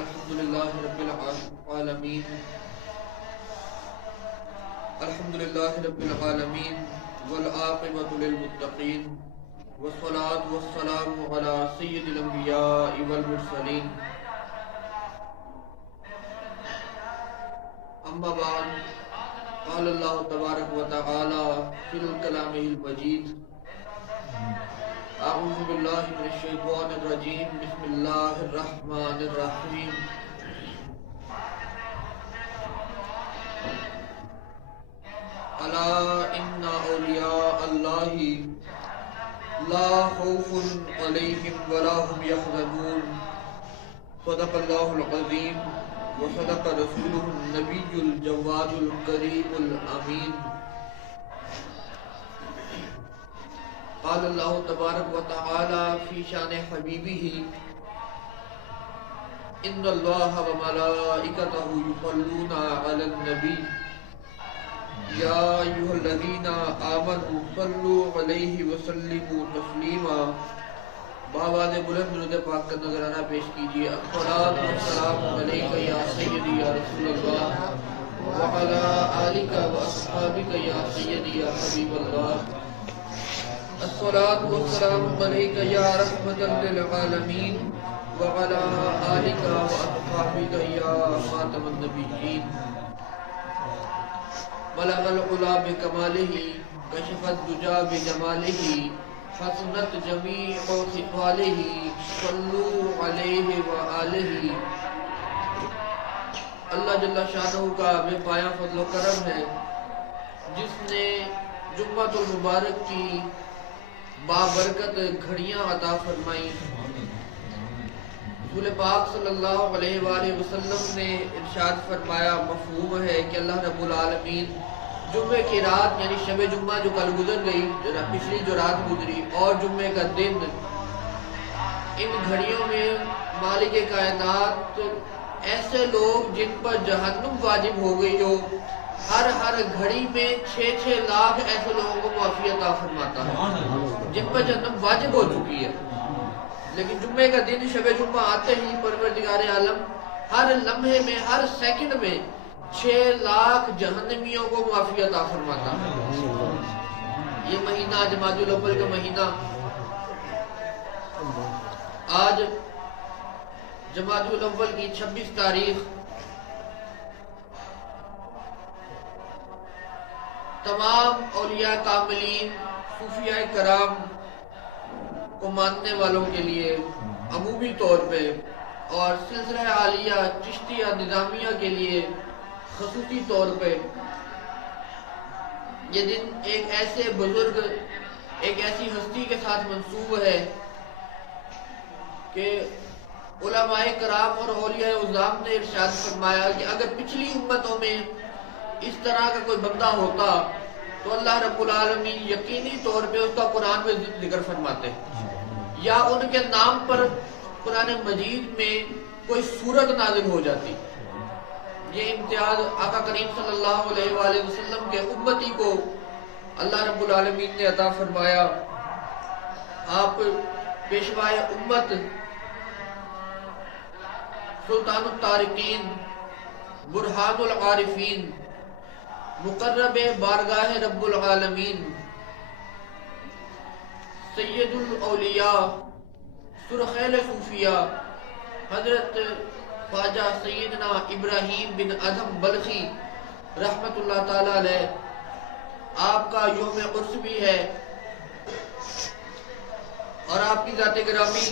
الحمدللہ رب العالمین الحمدللہ رب العالمین والعاقبۃ للمتقین والصلاة والسلام علی سید الانبیاء والمرسلین اما بعد قال اللہ تبارک و تعالی فی کلامہ المجید اعوذ باللہ من الشیطان الرجیم بسم اللہ الرحمن الرحیم الا ان اولیاء اللہ لا خوف علیہم ولا هم یحزنون صدق اللہ العظیم وصدق رسولہ النبی الجواد الکریم الامین قال اللہ تبارک و تعالی فی شان حبیبہ ان اللہ و ملائکتہ یصلون علی النبی یا ایھا الذین آمنوا صلوا علیہ وسلموا تسلیما بآواز بلند درود پاک کا نذرانہ پیش کیجیے الصلاۃ والسلام علیک یا سیدی یا رسول اللہ وعلی آلک واصحابک یا سیدی یا حبیب اللہ الصلاۃ والسلام علیک یا رحمۃ للعالمین وعلی آلک واصحابک یا خاتم النبیین بلغ العلا بکمالہ کشف الدجی بجمالہ حسنت جمیع خصالہ صلوا علیہ وآلہ اللہ جل شانہ کا بے پایہ فضل و کرم ہے جس نے جمعۃ المبارک کی بابرکت گھڑیاں عطا فرمائی۔ رسول پاک صلی اللہ علیہ وآلہ وسلم نے ارشاد فرمایا، مفہوم ہے کہ اللہ رب العالمین جمعے کی رات یعنی شب جمعہ جو کل گزر گئی، پچھلی جو رات گزری، اور جمعے کا دن، ان گھڑیوں میں مالک کائنات ایسے لوگ جن پر جہنم واجب ہو گئی ہو، ہر گھڑی میں 6 لاکھ ایسے لوگوں کو معافی عطا فرماتا ہے جن پر جہنم واجب ہو چکی ہے۔ لیکن جمعے کا دن شب جمعہ آتے ہی پروردگار عالم ہر لمحے میں، ہر سیکنڈ میں 6 لاکھ جہنمیوں کو معافی عطا فرماتا ہے۔ یہ مہینہ جمادی الاول کا مہینہ، آج جمادی الاول کی 26 تاریخ، تمام اولیاء کاملین، صوفیاء کرام کو ماننے والوں کے لیے عمومی طور پہ اور سلسلہ عالیہ چشتیہ نظامیہ کے لیے خصوصی طور پہ یہ دن ایک ایسے بزرگ، ایک ایسی ہستی کے ساتھ منسوب ہے کہ علماء کرام اور اولیاء عظام نے ارشاد فرمایا کہ اگر پچھلی امتوں میں اس طرح کا کوئی بندہ ہوتا تو اللہ رب العالمین یقینی طور پہ اس کا قرآن میں ذکر فرماتے، یا ان کے نام پر قرآن مجید میں کوئی سورت نازل ہو جاتی۔ یہ امتیاز آقا کریم صلی اللہ علیہ وآلہ وسلم کے امتی کو اللہ رب العالمین نے عطا فرمایا۔ آپ پیشوائے امت، سلطان الطارقین، برہان العارفین، مقرب بارگاہ رب العالمین، سید الاولیاء، سرخیل صوفیاء، حضرت خواجہ سیدنا ابراہیم بن ادھم بلخی رحمت اللہ تعالی علیہ، آپ کا یوم عرس بھی ہے، اور آپ کی ذات گرامی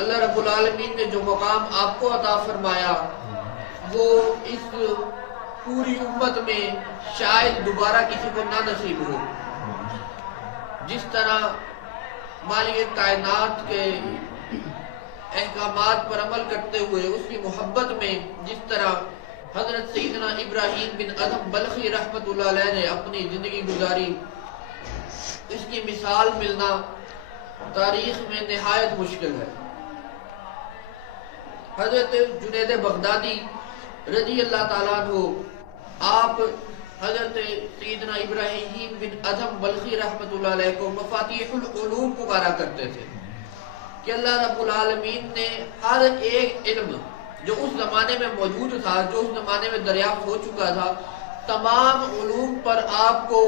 اللہ رب العالمین نے جو مقام آپ کو عطا فرمایا وہ اس پوری امت میں شاید دوبارہ کسی کو نہ نصیب ہو۔ جس طرح مالک کائنات کے احکامات پر عمل کرتے ہوئے اس کی محبت میں جس طرح حضرت سیدنا ابراہیم بن ادھم بلخی رحمت اللہ علیہ نے اپنی زندگی گزاری، اس کی مثال ملنا تاریخ میں نہایت مشکل ہے۔ حضرت جنید بغدادی رضی اللہ تعالیٰ عنہ، آپ حضرت سیدنا ابراہیم بن ادھم بلخی رحمت اللہ علیہ کو مفاتیح العلوم پکارا کرتے تھے، کہ اللہ رب العالمین نے ہر ایک علم جو اس زمانے میں موجود تھا، جو اس زمانے میں دریافت ہو چکا تھا، تمام علوم پر آپ کو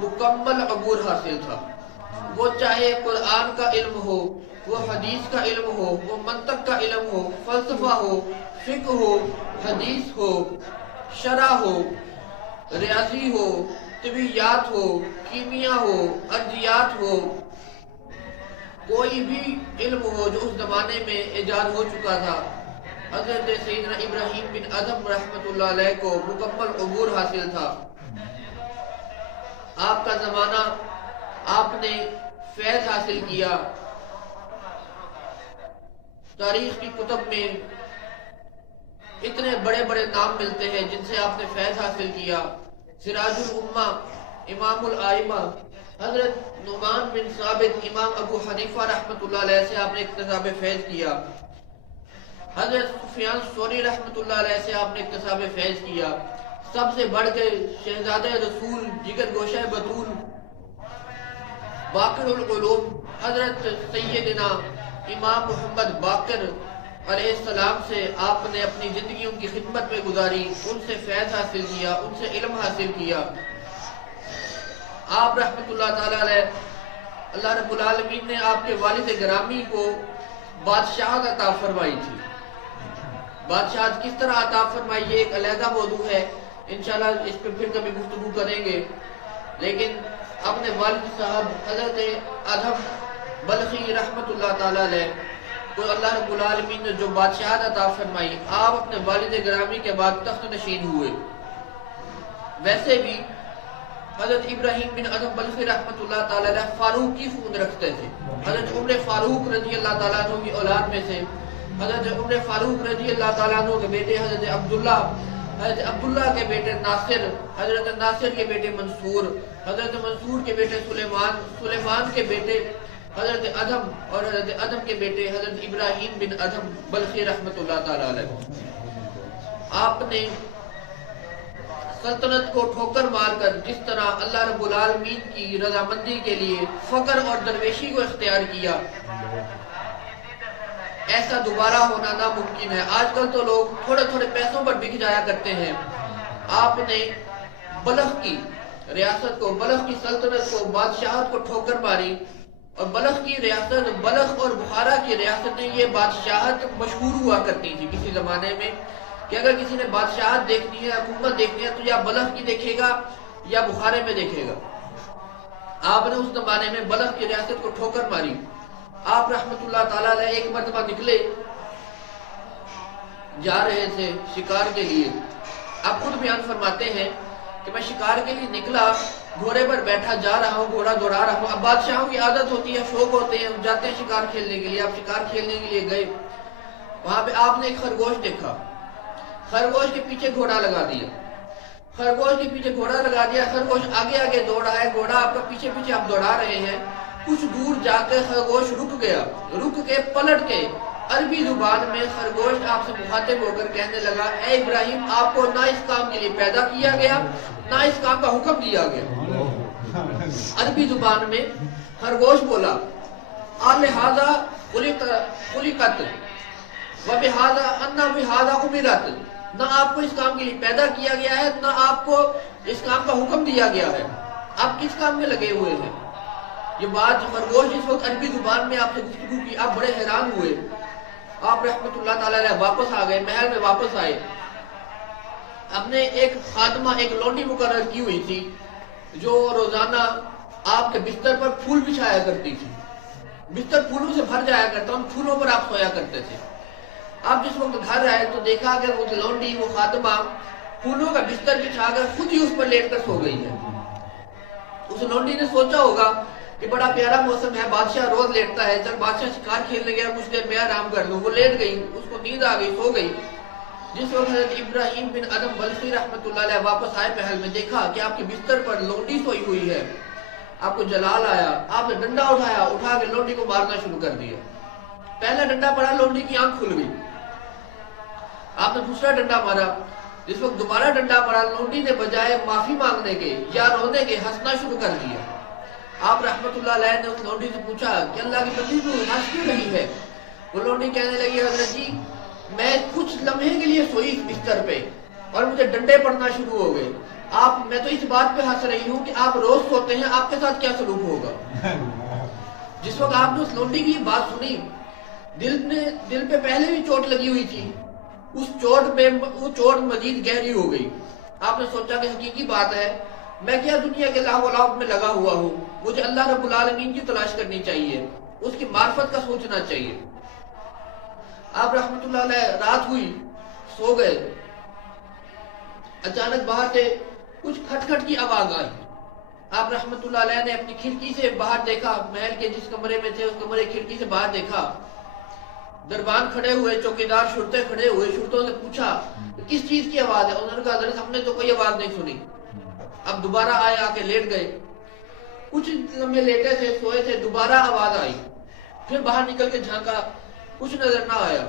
مکمل عبور حاصل تھا۔ وہ چاہے قرآن کا علم ہو، وہ حدیث کا علم ہو، وہ منطق کا علم ہو، فلسفہ ہو، فقہ ہو، حدیث ہو، شرع ہو، ریاضی ہو، طبیعیات ہو، کیمیا ہو، ارضیات ہو، کوئی بھی علم ہو جو اس زمانے میں ایجاد ہو چکا تھا، حضرت سیدنا ابراہیم بن ادھم رحمۃ اللہ علیہ کو مکمل عبور حاصل تھا۔ آپ کا زمانہ، آپ نے فیض حاصل کیا۔ تاریخ کی کتب میں اتنے بڑے بڑے نام ملتے ہیں جن سے آپ نے فیض حاصل کیا۔ سراج الامہ، امام الائمہ حضرت نعمان بن ثابت، امام ابو حنیفہ رحمۃ اللہ علیہ سے آپ نے اکتساب فیض کیا۔ حضرت سفیان ثوری رحمۃ اللہ علیہ سے آپ نے اکتساب فیض کیا۔ سب سے بڑھ کے شہزادہ رسول، جگر گوشہ بطول، باقر العلوم حضرت سیدنا امام محمد باقر علیہ السلام سے آپ نے اپنی زندگی ان کی خدمت میں گزاری، ان سے فیض حاصل کیا، ان سے علم حاصل کیا۔ آپ رحمۃ اللہ تعالی علیہ، اللہ رب العالمین نے آپ کے والد گرامی کو بادشاہت عطا فرمائی تھی۔ بادشاہت کس طرح عطا فرمائی، یہ ایک علیحدہ موضوع ہے، انشاءاللہ اس پہ پھر کبھی گفتگو کریں گے۔ لیکن اپنے والد صاحب حضرت ادھم بلخی رحمۃ اللہ تعالی علیہ تو اللہ رب العالمین نے جو بادشاہت عطا فرمائی، آپ اپنے والد گرامی کے بعد تخت نشین ہوئے۔ ویسے بھی حضرت ابراہیم بن ادھم بلخی رحمۃ اللہ تعالی علیہ فاروق کی خون رکھتے تھے۔ حضرت عمر فاروق رضی اللہ تعالیٰ عنہ کی اولاد میں سے حضرت عمر فاروق رضی اللہ تعالیٰ عنہ کے بیٹے حضرت عبداللہ، حضرت عبداللہ کے بیٹے ناصر، حضرت ناصر کے بیٹے منصور، حضرت منصور کے بیٹے سلیمان، سلیمان کے بیٹے حضرت ادھم، اور حضرت ادھم کے بیٹے حضرت ابراہیم بن ادھم بلخی رحمۃ اللہ تعالیٰ علیہ۔ آپ نے سلطنت کو ٹھوکر مار کر جس طرح اللہ رب العالمین کی رضامندی کے لیے فقر اور درویشی کو اختیار کیا، ایسا دوبارہ ہونا ناممکن ہے۔ آج کل تو لوگ تھوڑے تھوڑے پیسوں پر بک جایا کرتے ہیں۔ آپ نے بلخ کی ریاست کو، بلخ کی سلطنت کو، بادشاہت کو ٹھوکر ماری، اور بلخ کی ریاست، بلخ اور بخارا کی ریاستیں یہ بادشاہت مشہور ہوا کرتی تھی کسی زمانے میں، کہ اگر کسی نے بادشاہت دیکھنی ہے، حکومت دیکھنی ہے، تو یا بلخ کی دیکھے گا یا بخارے میں دیکھے گا۔ آپ نے اس زمانے میں بلخ کی ریاست کو ٹھوکر ماری۔ آپ رحمت اللہ تعالیٰ علیہ ایک مرتبہ نکلے، جا رہے تھے شکار کے لیے۔ آپ خود بیان فرماتے ہیں کہ میں شکار کے لیے نکلا، گھوڑے پر بیٹھا جا رہا ہوں، گھوڑا دوڑا رہا ہوں۔ اب بادشاہوں کی عادت ہوتی ہے، شوق ہوتے ہیں، جاتے ہیں شکار کھیلنے کے لیے۔ آپ شکار کھیلنے کے لیے گئے، وہاں پہ آپ نے ایک خرگوش دیکھا، خرگوش کے پیچھے گھوڑا لگا دیا، خرگوش کے پیچھے گھوڑا لگا دیا، خرگوش آگے آگے دوڑ رہا ہے، گھوڑا آپ کا پیچھے پیچھے آپ دوڑا رہے ہیں۔ کچھ دور جا کے خرگوش رک گیا، رک کے پلٹ کے عربی زبان میں خرگوش آپ سے مخاطب ہو کر کہنے لگا، اے ابراہیم، آپ کو نہ اس کام کے لیے پیدا کیا گیا، نہ اس کام کا حکم دیا گیا۔ عربی زبان میں خرگوش بولا، لہذا خلقت وبہذا انا بہذا امرت، نہ آپ کو اس کام کے لیے پیدا کیا گیا ہے، نہ آپ کو اس کام کا حکم دیا گیا ہے، آپ کس کام میں لگے ہوئے ہیں؟ یہ بات خرگوش اس وقت عربی زبان میں آپ سے گفتگو کی، آپ بڑے حیران ہوئے۔ آپ رحمت اللہ تعالیٰ علیہ واپس آ گئے، محل میں واپس آئے۔ ہم نے ایک خادمہ، ایک لونڈی مقرر کی ہوئی تھی جو روزانہ آپ کے بستر پر پھول بچھایا کرتی تھی، بستر پھولوں سے بھر جایا کرتا، ان پھولوں پر آپ سویا کرتے تھے۔ آپ جس وقت گھر آئے تو دیکھا کہ وہ لونڈی، وہ خادمہ پھولوں کا بستر بچھا کر خود ہی اس پر لیٹ کر سو گئی ہے۔ اس لونڈی نے سوچا ہوگا کہ بڑا پیارا موسم ہے، بادشاہ روز لیٹتا ہے، چل بادشاہ شکار کھیلنے گیا، کچھ دیر میں آرام کر لوں۔ وہ لیٹ گئی، اس کو نیند آ گئی، سو گئی۔ جس وقت حضرت ابراہیم بن ادھم بلخی رحمت اللہ علیہ واپس آئے محل میں، دیکھا کہ آپ کے بستر پر لونڈی سوئی ہوئی ہے۔ آپ کو جلال آیا، آپ نے ڈنڈا اٹھایا، اٹھا کے لونڈی کو مارنا شروع کر دیا۔ پہلا ڈنڈا پڑا، لونڈی کی آنکھ کھل گئی۔ آپ نے دوسرا ڈنڈا مارا، جس وقت دوبارہ ڈنڈا پڑا، لونڈی نے بجائے معافی مانگنے کے یا رونے کے ہنسنا شروع کر دیا۔ آپ رحمت اللہ علیہ نے اس لونڈی سے پوچھا کہ اللہ کی بندی تو ہنس کیوں رہی ہے؟ وہ لونڈی کہنے لگی حضرت جی میں کچھ لمحے کے لیے سوئی اس بستر پہ اور مجھے ڈنڈے پڑنا شروع ہو گئے. میں تو اس بات پہ ہنس رہی ہوں کہ آپ روز سوتے ہیں, آپ کے ساتھ کیا سلوک ہوگا؟ جس وقت آپ نے اس لونڈی کی بات سنی, دل پہ پہلے بھی چوٹ لگی ہوئی تھی, وہ چوٹ مزید گہری ہو گئی. آپ نے سوچا کہ حقیقی بات ہے, میں کیا دنیا کے لاہ و لعب میں لگا ہوا ہوں, مجھے اللہ رب العالمین کی تلاش کرنی چاہیے, اس کی معرفت کا سوچنا چاہیے. آپ رحمت اللہ علیہ رات ہوئی, سو گئے. اچانک باہر سے کچھ کھٹ کھٹ کی آواز آئی. آپ رحمت اللہ علیہ نے اپنی کھڑکی سے باہر دیکھا, محل کے جس کمرے میں تھے اس کمرے کھڑکی سے باہر دیکھا. دربان کھڑے ہوئے, چوکیدار شرطے کھڑے ہوئے. شرطوں نے پوچھا کس چیز کی آواز ہے؟ انہوں نے کہا حضرت ہم نے تو کوئی آواز نہیں سنی. اب دوبارہ آئے, آ کے لیٹ گئے. کچھ لمحے لیٹے تھے, سوئے تھے, دوبارہ آواز آئی. پھر باہر نکل کے جھانکا, کچھ نظر نہ آیا.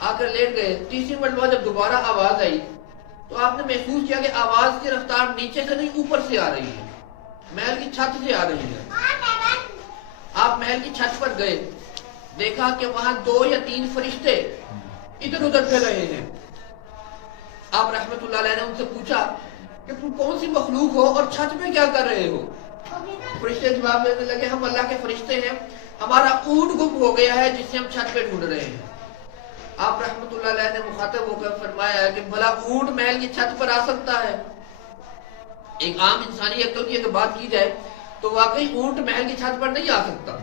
آ کر لیٹ گئے. تیسری مرتبہ جب دوبارہ آواز آئی تو آپ نے محسوس کیا کہ آواز کی رفتار نیچے سے نہیں اوپر سے آ رہی ہے, محل کی چھت سے آ رہی ہے. آپ محل کی چھت پر گئے, دیکھا کہ وہاں 2 یا 3 فرشتے ادھر ادھر پھر رہے ہیں. آپ رحمت اللہ علیہ نے ان سے پوچھا کہ تم کون سی مخلوق ہو اور چھت پہ کیا کر رہے ہو؟ فرشتے جواب دینے لگے ہم اللہ کے فرشتے ہیں, ہمارا اونٹ گم ہو گیا ہے جس سے ہم چھت پہ ڈھونڈ رہے ہیں. آپ رحمت اللہ علیہ نے مخاطب ہو کر فرمایا کہ بھلا اونٹ محل کی چھت پر آ سکتا ہے؟ ایک عام انسانی عقل کی اگر بات کی جائے تو واقعی اونٹ محل کی چھت پر نہیں آ سکتا.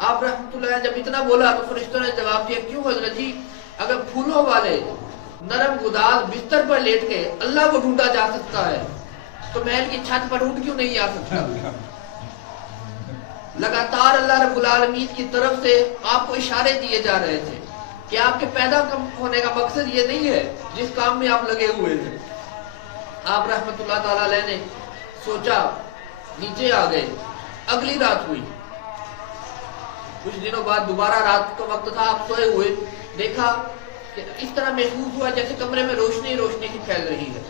آپ رحمت اللہ علیہ جب اتنا بولا تو فرشتوں نے جواب دیا کیوں حضرت جی, اگر پھولوں والے نرم گداز بستر پر لیٹ کے اللہ کو ڈھونڈا جا سکتا ہے تو محل کی چھت پر اونٹ کیوں نہیں آ سکتا؟ لگاتار اللہ رب العالمین کی طرف سے آپ کو اشارے دیے جا رہے تھے کہ آپ کے پیدا ہونے کا مقصد یہ نہیں ہے جس کام میں آپ لگے ہوئے ہیں. آپ رحمت اللہ تعالی علیہ نے سوچا, نیچے آ گئے. اگلی رات ہوئی, کچھ دنوں بعد دوبارہ رات کا وقت تھا, آپ سوئے ہوئے, دیکھا کہ اس طرح محسوس ہوا جیسے کمرے میں روشنی روشنی کی پھیل رہی ہے.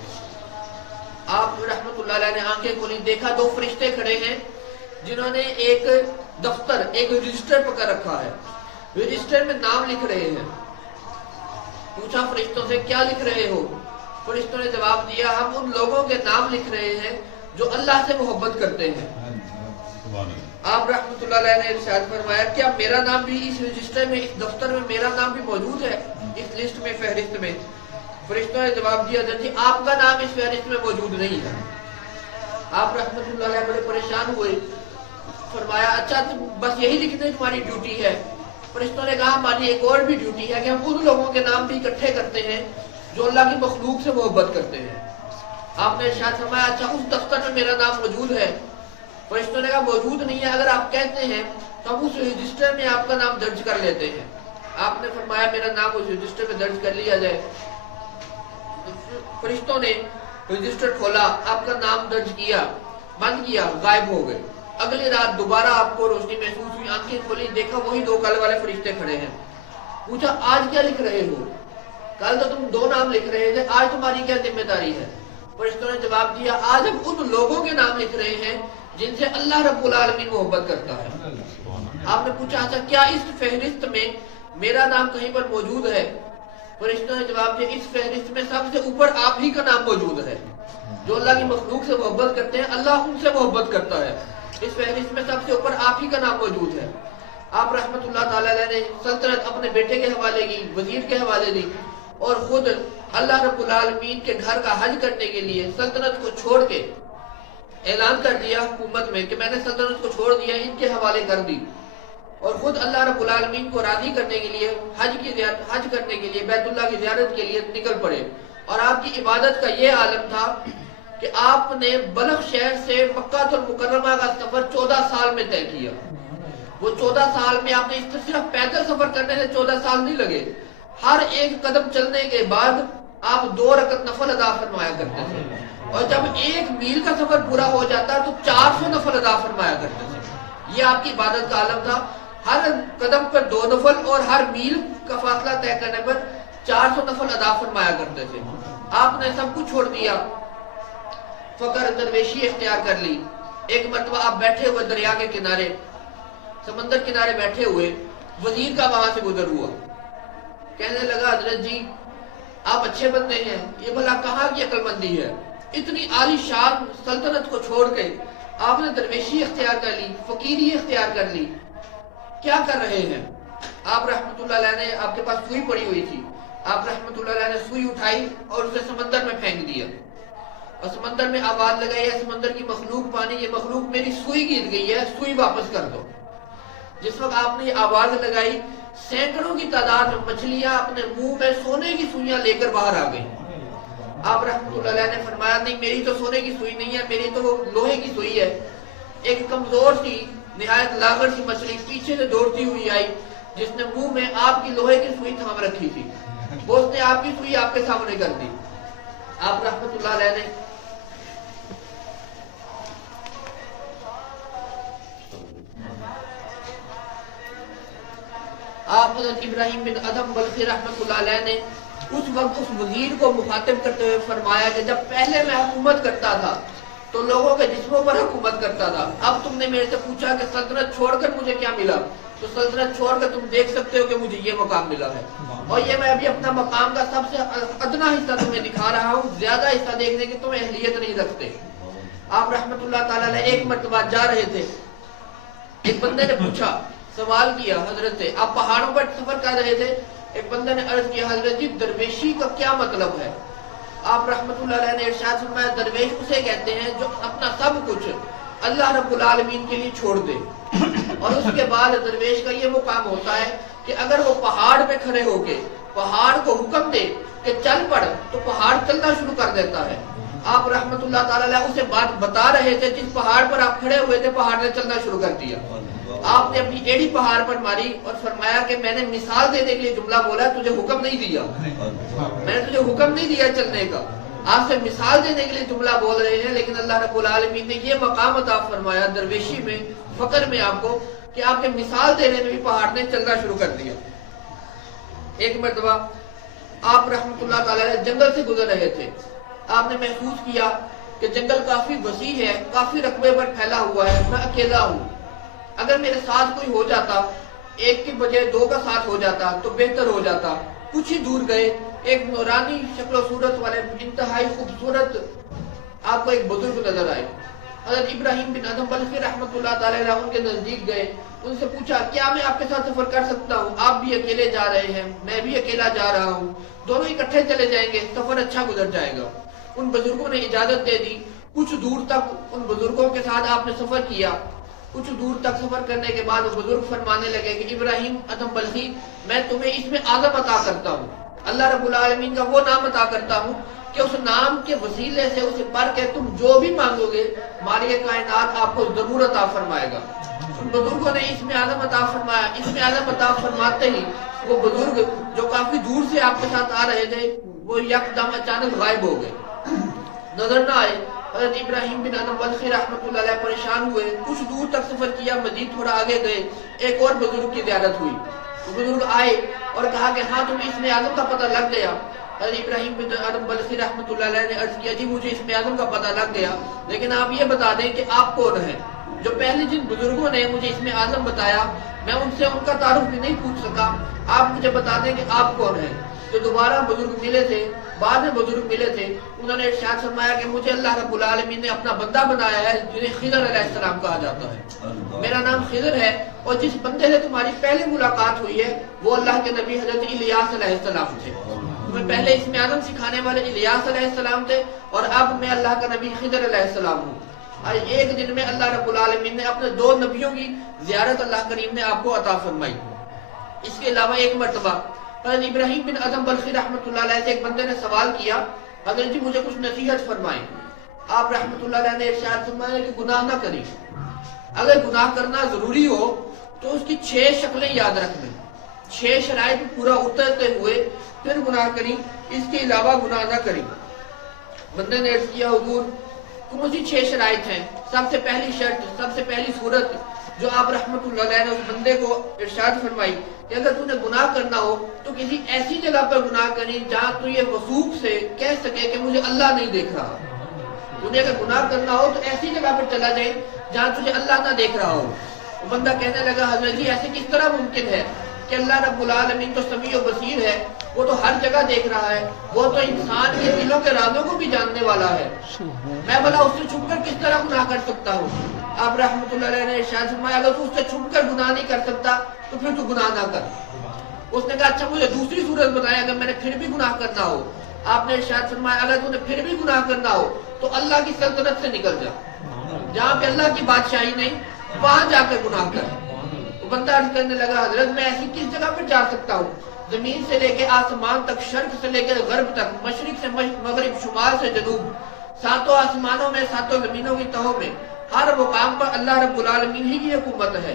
آپ رحمت اللہ علیہ نے آنکھیں کھولی, دیکھا 2 فرشتے کھڑے ہیں جنہوں نے ایک دفتر, ایک رجسٹر پکڑ رکھا ہے. رجسٹر میں نام لکھ رہے ہیں. پوچھا فرشتوں سے کیا لکھ رہے ہو؟ فرشتوں نے جواب دیا ہم ان لوگوں کے نام لکھ رہے ہیں جو اللہ سے محبت کرتے ہیں. آپ رحمت اللہ علیہ نے ارشاد فرمایا کیا میرا نام بھی اس رجسٹر میں, اس دفتر میں میرا نام بھی موجود ہے اس لسٹ میں, فہرست میں؟ فرشتوں نے جواب دیا جی آپ کا نام اس فہرست میں موجود نہیں ہے. آپ رحمت اللہ علیہ بڑے پریشان ہوئے. فرمایا اچھا بس یہی لکھنے تمہاری ڈیوٹی ہے؟ فرشتوں نے کہا ہماری ایک اور بھی ڈیوٹی ہے کہ ہم ان لوگوں کے نام بھی اکٹھے کرتے ہیں جو اللہ کی مخلوق سے محبت کرتے ہیں. آپ نے ارشاد فرمایا اچھا اس دفتر میں میرا نام موجود ہے؟ فرشتوں نے کہا موجود نہیں ہے, اگر آپ کہتے ہیں تو ہم اس رجسٹر میں آپ کا نام درج کر لیتے ہیں. آپ نے فرمایا میرا نام اس رجسٹر میں درج کر لیا جائے. فرشتوں نے رجسٹر کھولا, آپ کا نام درج کیا, بند کیا, غائب ہو گئے. اگلی رات دوبارہ آپ کو روشنی محسوس ہوئی, آنکھیں کھولی, دیکھا وہی 2 کل والے فرشتے کھڑے ہیں. پوچھا آج کیا لکھ رہے ہو؟ کل تو تم 2 نام لکھ رہے تھے, آج تمہاری کیا ذمہ داری ہے؟ فرشتوں نے جواب دیا آج ہم ان لوگوں کے نام لکھ رہے ہیں جن سے اللہ رب العالمین محبت کرتا ہے. آپ نے پوچھا اچھا کیا اس فہرست میں میرا نام کہیں پر موجود ہے؟ فرشتوں نے جواب دیا اس فہرست میں سب سے اوپر آپ ہی کا نام موجود ہے. جو اللہ کی مخلوق سے محبت کرتے ہیں اللہ ان سے محبت کرتا ہے. اس فہرست میں سب سے اوپر آپ ہی کا نام موجود ہے. آپ رحمت اللہ تعالی علیہ نے سلطنت اپنے بیٹے کے حوالے کی, وزیر کے حوالے دی, اور خود اللہ رب العالمین کے گھر کا حج کرنے کے لیے سلطنت کو چھوڑ کے اعلان کر دیا حکومت میں کہ میں نے سلطنت کو چھوڑ دیا, ان کے حوالے کر دی, اور خود اللہ رب العالمین کو راضی کرنے کے لیے حج کرنے کے لیے, بیت اللہ کی زیارت کے لیے نکل پڑے. اور آپ کی عبادت کا یہ عالم تھا کہ آپ نے بلخ شہر سے مکہ المکرمہ کا سفر 14 سال میں طے کیا. وہ 14 سال میں آپ نے صرف پیدل سفر کرنے سے 14 سال نہیں لگے. ہر ایک قدم چلنے کے بعد آپ 2 رکعت نفل ادا فرمایا کرتے تھے, اور جب 1 میل کا سفر پورا ہو جاتا تو 400 نفل ادا فرمایا کرتے تھے. یہ آپ کی عبادت کا عالم تھا. ہر قدم پر 2 نفل اور ہر میل کا فاصلہ طے کرنے پر 400 نفل ادا فرمایا کرتے تھے. آپ نے سب کچھ چھوڑ دیا, فقر درویشی اختیار کر لی, ایک مرتبہ آپ بیٹھے ہوئے دریا کے کنارے، سمندر کنارے بیٹھے ہوئے، وزیر کا وہاں سے گزر ہوا، کہنے لگا حضرت جی آپ اچھے بندے ہیں، یہ بھلا کہاں کی عقل مندی ہے، اتنی عالی شان سلطنت کو چھوڑ کے آپ نے درویشی اختیار کر لی، فقیری اختیار کر لی، کیا کر رہے ہیں؟ آپ رحمت اللہ علیہ نے، آپ کے پاس سوئی پڑی ہوئی تھی، آپ رحمت اللہ علیہ نے سوئی اٹھائی اور اسے سمندر میں پھینک دیا، اور سمندر میں آواز لگائی ہے سمندر کی مخلوق پانی، یہ مخلوق میری سوئی گر گئی ہے، سوئی واپس کر دو۔ جس وقت آپ نے یہ آواز لگائی، سینکڑوں کی تعداد میں مچھلیاں اپنے منہ میں سونے کی سوئیاں لے کر باہر آ گئی۔ آپ رحمت اللہ علیہ نے فرمایا نہیں میری تو سونے کی سوئی نہیں ہے، میری تو لوہے کی سوئی ہے۔ ایک کمزور سی نہایت لاغر سی مچھلی پیچھے سے دوڑتی ہوئی آئی، جس نے منہ میں آپ کی لوہے کی سوئی تھام رکھی تھی، وہ اس نے آپ کی سوئی آپ کے سامنے کر دی۔ آپ رحمت اللہ علیہ نے آپ حضرت ابراہیم بن ادھم بلخی رحمت اللہ علیہ نے اس وقت اس وزیر کو مخاطب کرتے ہوئے فرمایا کہ جب پہلے میں حکومت کرتا تھا تو لوگوں کے جسموں پر حکومت کرتا تھا، اب تم نے میرے سے پوچھا کہ سلطنت چھوڑ کر مجھے کیا ملا، تو سلطنت چھوڑ کر تم دیکھ سکتے ہو کہ مجھے یہ مقام ملا ہے، اور یہ میں ابھی اپنا مقام کا سب سے ادنا حصہ تمہیں دکھا رہا ہوں، زیادہ حصہ دیکھنے کی تم اہلیت نہیں رکھتے۔ آپ رحمت اللہ تعالیٰ نے ایک مرتبہ جا رہے تھے، ایک بندے نے پوچھا، سوال کیا حضرت سے، آپ پہاڑوں پر سفر کر رہے تھے، ایک بندے نے عرض کیا حضرت جی درویشی کا کیا مطلب ہے؟ آپ رحمت اللہ علیہ نے ارشاد فرمایا درویش اسے کہتے ہیں جو اپنا سب کچھ اللہ رب العالمین کے لیے چھوڑ دے، اور اس کے بعد درویش کا یہ مقام ہوتا ہے کہ اگر وہ پہاڑ پہ کھڑے ہو کے پہاڑ کو حکم دے کہ چل پڑ تو پہاڑ چلنا شروع کر دیتا ہے۔ آپ رحمت اللہ تعالیٰ علیہ اسے بات بتا رہے تھے، جس پہاڑ پر آپ کھڑے ہوئے تھے پہاڑ نے چلنا شروع کر دیا۔ آپ نے اپنی ایڑی پہاڑ پر ماری اور فرمایا کہ میں نے مثال دینے کے لیے جملہ بولا، تجھے حکم نہیں دیا، میں نے تجھے حکم نہیں دیا چلنے کا، آپ سے مثال دینے کے لیے جملہ بول رہے ہیں، لیکن اللہ رب العالمین نے یہ مقام عطا فرمایا درویشی میں، فقر میں آپ کو، کہ آپ کے مثال دینے میں بھی پہاڑ نے چلنا شروع کر دیا۔ ایک مرتبہ آپ رحمت اللہ تعالیٰ نے جنگل سے گزر رہے تھے، آپ نے محسوس کیا کہ جنگل کافی وسیع ہے، کافی رقبے پر پھیلا ہوا ہے، میں اکیلا ہوں، اگر میرے ساتھ کوئی ہو جاتا، ایک کی بجائے دو کا ساتھ ہو جاتا تو بہتر ہو جاتا۔ کچھ ہی دور گئے، ایک نورانی شکل و صورت والے انتہائی خوبصورت آپ کو ایک بزرگ نظر آئے۔ حضرت ابراہیم بن ادھم بلخی رحمت اللہ تعالیٰ عنہ ان کے نزدیک گئے، ان سے پوچھا کیا میں آپ کے ساتھ سفر کر سکتا ہوں؟ آپ بھی اکیلے جا رہے ہیں، میں بھی اکیلا جا رہا ہوں، دونوں اکٹھے چلے جائیں گے، سفر اچھا گزر جائے گا۔ ان بزرگوں نے اجازت دے دی، کچھ دور تک ان بزرگوں کے ساتھ آپ نے سفر کیا۔ کچھ دور تک سفر کرنے کے بعد وہ بزرگ فرمانے لگے کہ ابراہیم ادھم بلخی میں تمہیں اس میں اعظم عطا کرتا ہوں، اللہ رب العالمین کا وہ نام عطا کرتا ہوں کہ اس نام کے وسیلے سے اسے پڑھ کے تم جو بھی مانگو گے مالک کائنات آپ کو ضرور عطا فرمائے گا۔ ان بزرگوں نے اس میں اعظم عطا فرمایا، اس میں اعظم عطا فرماتے ہی وہ بزرگ جو کافی دور سے آپ کے ساتھ آ رہے تھے وہ یکدم اچانک غائب ہو گئے، نظر نہ آئے۔ حضرت ابراہیم بن ادھم بلخی رحمت اللہ علیہ پریشان ہوئے، کچھ دور تک سفر کیا، مزید تھوڑا آگے گئے، ایک اور بزرگ کی زیارت ہوئی، وہ بزرگ آئے اور کہا کہ ہاں تمہیں اس میں اعظم کا پتہ لگ گیا۔ حضرت ابراہیم بن ادھم بلخی رحمت اللہ علیہ نے عرض کیا جی مجھے اس میں اعظم کا پتہ لگ گیا، لیکن آپ یہ بتا دیں کہ آپ کون ہیں؟ جو پہلے جن بزرگوں نے مجھے اس میں اعظم بتایا میں ان سے ان کا تعارف بھی نہیں پوچھ سکا، آپ مجھے بتا دیں کہ آپ کون ہیں؟ جو دوبارہ بزرگ ملے تھے، بعد میں بزرگ ملے تھے، انہوں نے ارشاد فرمایا کہ مجھے اللہ رب العالمین نے اپنا بندہ بنایا ہے جنہیں خضر علیہ السلام کہا جاتا ہے، میرا نام خضر ہے، اور جس بندے سے تمہاری پہلے ملاقات ہوئی ہے وہ اللہ کے نبی حضرت الیاس علیہ السلام تھے، تمہیں پہلے اس میں اعظم سکھانے والے الیاس علیہ السلام تھے، اور اب میں اللہ کا نبی خضر علیہ السلام ہوں۔ ایک دن میں اللہ رب العالمین نے اپنے دو نبیوں کی زیارت اللہ کریم نے آپ کو عطا فرمائی۔ اس کے علاوہ ایک مرتبہ حضرت ابراہیم بن ادھم بلخی رحمت اللہ علیہ سے ایک بندے نے سوال کیا حضرت جی مجھے کچھ نصیحت فرمائیں۔ آپ رحمت اللہ علیہ نے ارشاد فرمایا کہ گناہ نہ کریں، اگر گناہ کرنا ضروری ہو تو اس کی 6 شکلیں یاد رکھ لیں، 6 شرائط پورا اترتے ہوئے پھر گناہ کریں، اس کے علاوہ گناہ نہ کریں۔ بندے نے عرض کیا حضور کون سی 6 شرائط ہیں؟ سب سے پہلی شرط، سب سے پہلی صورت جو آپ رحمت اللہ علیہ نے اس بندے کو ارشاد فرمائی کہ اگر تُو نے گناہ کرنا ہو تو کسی ایسی جگہ پر گناہ کریں جہاں تو یہ وثوق سے کہہ سکے کہ مجھے اللہ نہیں دیکھ رہا۔ تُو نے اگر گناہ کرنا ہو تو ایسی جگہ پر چلا جائے جہاں تجھے اللہ نہ دیکھ رہا ہو۔ وہ بندہ کہنے لگا حضرت جی ایسے کس طرح ممکن ہے کہ اللہ رب العالمین تو سمیع و بصیر ہے، وہ تو ہر جگہ دیکھ رہا ہے، وہ تو انسان کے دلوں کے رازوں کو بھی جاننے والا ہے، میں بھلا اس سے چھپ کر کس طرح گناہ کر سکتا ہوں؟ آپ رحمۃ اللہ علیہ نے ارشاد فرمایا اگر تو اس سے چھپ کر گناہ نہیں کر سکتا تو پھر تو گناہ نہ کر۔ اس نے کہا اچھا مجھے دوسری صورت بتایا اگر میں نے پھر بھی گناہ کرنا ہو۔ آپ نے ارشاد فرمایا اگر تو نے پھر بھی گناہ کرنا ہو تو اللہ کی سلطنت سے نکل جا، جہاں پہ اللہ کی بادشاہی نہیں وہاں جا کر گناہ کر۔ وہ بندہ عرض کرنے لگا حضرت میں ایسی کس جگہ پر جا سکتا ہوں؟ زمین سے لے کے آسمان تک، شرق سے لے کے غرب تک، مشرق سے مغرب، شمال سے جنوب، ساتوں آسمانوں میں، ساتوں زمینوں کی تہوں میں، ہر مقام پر اللہ رب العالمین ہی کی حکومت ہے۔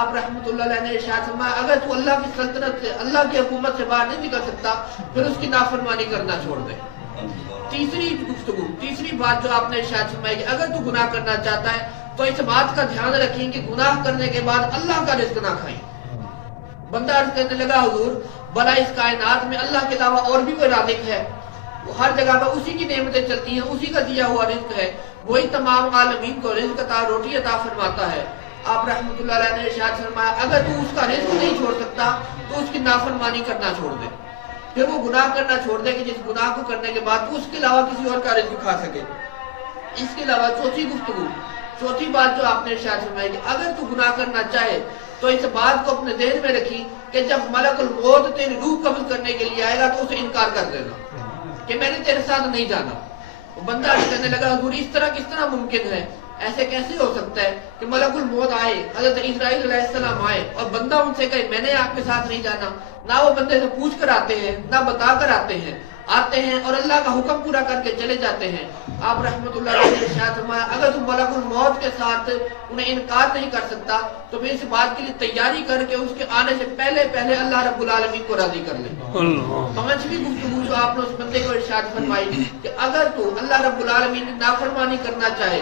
آپ رحمۃ اللہ علیہ نے ارشاد فرمایا اگر تو اللہ کی سلطنت سے، اللہ کی حکومت سے باہر نہیں نکل سکتا پھر اس کی نافرمانی کرنا چھوڑ دے۔ تیسری گفتگو، تیسری بات جو آپ نے ارشاد فرمائی کہ اگر تو گناہ کرنا چاہتا ہے تو اس بات کا دھیان رکھیں کہ گناہ کرنے کے بعد اللہ کا رزق نہ کھائیں۔ بندہ عرض کرنے لگا حضور بھلا اس کائنات میں اللہ کے علاوہ اور بھی کوئی رازق ہے؟ وہ ہر جگہ پر اسی کی نعمتیں چلتی ہیں، اسی کا دیا ہوا رزق ہے، وہی تمام عالمین کو رزق عطا، روٹی عطا فرماتا ہے۔ آپ رحمۃ اللہ علیہ نے ارشاد فرمایا اگر تو اس کا رزق نہیں چھوڑ سکتا تو اس کی نافرمانی کرنا چھوڑ دے، پھر وہ گناہ کرنا چھوڑ دے کہ جس گناہ کو کرنے کے بعد تو اس کے علاوہ کسی اور کا رزق کھا سکے۔ اس کے علاوہ چوتھی گفتگو، چوتھی بات جو آپ نے ارشاد فرمائی کہ اگر تو گناہ کرنا چاہے تو اس بات کو اپنے ذہن میں رکھی کہ جب ملک الموت تیری روح قبض کرنے کے لیے آئے گا تو اسے انکار کر دینا کہ میں نے تیرے ساتھ نہیں جانا۔ وہ بندہ کہنے لگا حضور اس طرح کس طرح ممکن ہے؟ ایسے کیسے ہو سکتا ہے کہ ملک الموت آئے، حضرت اسرائیل علیہ السلام آئے اور بندہ ان سے کہے میں نے آپ کے ساتھ نہیں جانا؟ نہ وہ بندے سے پوچھ کر آتے ہیں، نہ بتا کر آتے ہیں اور اللہ کا حکم پورا کر کے چلے جاتے ہیں۔ آپ رحمۃ اللہ علیہ نے ارشاد فرمایا اگر تم ملک الموت کے ساتھ انہیں انکار نہیں کر سکتا تو پھر اس بات کے لیے تیاری کر کے اس کے آنے سے پہلے پہلے اللہ رب العالمین کو راضی کر لے۔ پانچویں گفتگو جو آپ نے اس بندے کو ارشاد فرمائی کہ اگر تو اللہ رب العالمین کی نافرمانی کرنا چاہے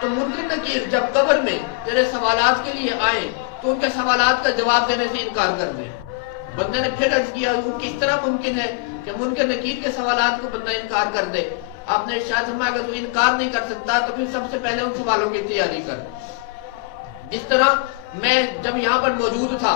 تو منکر نکیر جب قبر میں تیرے سوالات کے لیے آئے تو ان کے سوالات کا جواب دینے سے انکار کر دے۔ بندے نے پھر عرض کیا وہ کس طرح ممکن ہے کہ منکر نکیر کے سوالات کو بندہ انکار کر دے؟ آپ نے ارشاد فرمایا اگر تو انکار نہیں کر سکتا تو پھر سب سے پہلے ان سوالوں کی تیاری کر۔ جس طرح میں جب یہاں پر موجود تھا،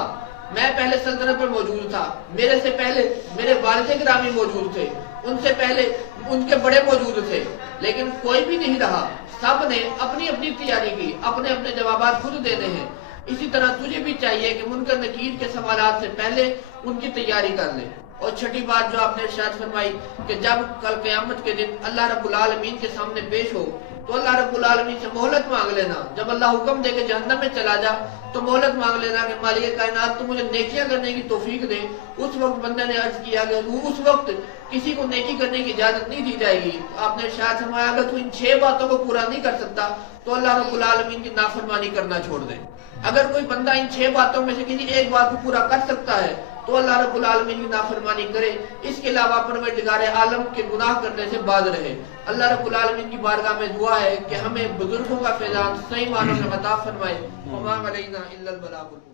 میں پہلے سلطنت پر موجود تھا، میرے سے پہلے میرے والد گرامی موجود تھے، ان سے پہلے ان کے بڑے موجود تھے، لیکن کوئی بھی نہیں رہا، سب نے اپنی اپنی تیاری کی، اپنے اپنے جوابات خود دینے ہیں۔ اسی طرح تجھے بھی چاہیے کہ منکر نکیر کے سوالات سے پہلے ان کی تیاری کر لے۔ اور چھٹی بات جو آپ نے ارشاد فرمائی کہ جب کل قیامت کے دن اللہ رب العالمین کے سامنے پیش ہو تو اللہ رب العالمین سے مہلت مانگ لینا۔ جب اللہ حکم دے کہ جہنم میں چلا جا تو مہلت مانگ لینا کہ مالک کائنات تو مجھے نیکیاں کرنے کی توفیق دے۔ اس وقت بندے نے عرض کیا کہ اس وقت کسی کو نیکی کرنے کی اجازت نہیں دی جائے گی۔ آپ نے ارشاد فرمایا اگر تو ان 6 باتوں کو پورا نہیں کر سکتا تو اللہ رب العالمین کی نافرمانی کرنا چھوڑ دے۔ اگر کوئی بندہ ان 6 باتوں میں سے کسی ایک بات کو پورا کر سکتا ہے تو اللہ رب العالمین کی نافرمانی کرے، اس کے علاوہ پروردگار عالم کے گناہ کرنے سے باز رہے۔ اللہ رب العالمین کی بارگاہ میں دعا ہے کہ ہمیں بزرگوں کا فیضان صحیح معنوں میں عطا فرمائے۔ وما علینا الا البلاغ۔